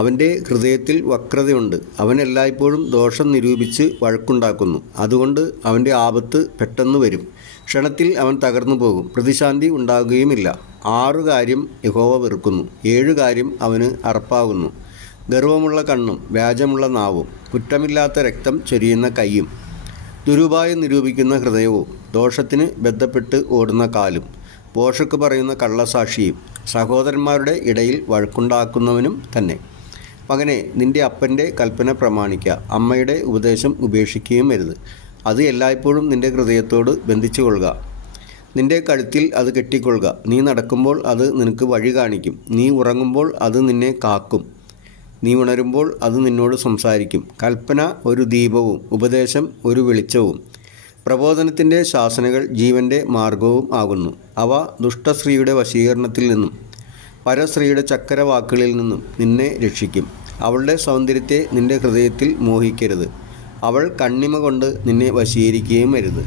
അവൻ്റെ ഹൃദയത്തിൽ വക്രതയുണ്ട്. അവൻ എല്ലായ്പ്പോഴും ദോഷം നിരൂപിച്ച് വഴക്കുണ്ടാക്കുന്നു. അതുകൊണ്ട് അവൻ്റെ ആപത്ത് പെട്ടെന്ന് വരും. ക്ഷണത്തിൽ അവൻ തകർന്നു പോകും. പ്രതിശാന്തി ഉണ്ടാകുകയുമില്ല. 6 കാര്യം യഹോവ വെറുക്കുന്നു. 7 കാര്യം അവന് അറപ്പാകുന്നു: ഗർവമുള്ള കണ്ണും വ്യാജമുള്ള നാവും, കുറ്റമില്ലാത്ത രക്തം ചൊരിയുന്ന കൈയും, ദുരുപായം നിരൂപിക്കുന്ന ഹൃദയവും, ദോഷത്തിന് ബന്ധപ്പെട്ട് ഓടുന്ന കാലും, പോഷക്ക് പറയുന്ന കള്ളസാക്ഷിയും, സഹോദരന്മാരുടെ ഇടയിൽ വഴക്കുണ്ടാക്കുന്നവനും തന്നെ. മകനെ, നിൻ്റെ അപ്പൻ്റെ കൽപ്പന പ്രമാണിക്കുക, അമ്മയുടെ ഉപദേശം ഉപേക്ഷിക്കുകയും അരുത്. അത് എല്ലായ്പ്പോഴും നിൻ്റെ ഹൃദയത്തോട് ബന്ധിച്ചു കൊള്ളുക. നിൻ്റെ കഴുത്തിൽ അത് കെട്ടിക്കൊള്ളുക. നീ നടക്കുമ്പോൾ അത് നിനക്ക് വഴി കാണിക്കും. നീ ഉറങ്ങുമ്പോൾ അത് നിന്നെ കാക്കും. നീ ഉണരുമ്പോൾ അത് നിന്നോട് സംസാരിക്കും. കൽപ്പന ഒരു ദീപവും ഉപദേശം ഒരു വെളിച്ചവും. പ്രബോധനത്തിൻ്റെ ശാസനകൾ ജീവൻ്റെ മാർഗവും ആകുന്നു. അവ ദുഷ്ടസ്ത്രീയുടെ വശീകരണത്തിൽ നിന്നും പരസ്ത്രീയുടെ ചക്കരവാക്കുകളിൽ നിന്നും നിന്നെ രക്ഷിക്കും. അവളുടെ സൗന്ദര്യത്തെ നിൻ്റെ ഹൃദയത്തിൽ മോഹിക്കരുത്. അവൾ കണ്ണിമ കൊണ്ട് നിന്നെ വശീകരിക്കുകയും അരുത്.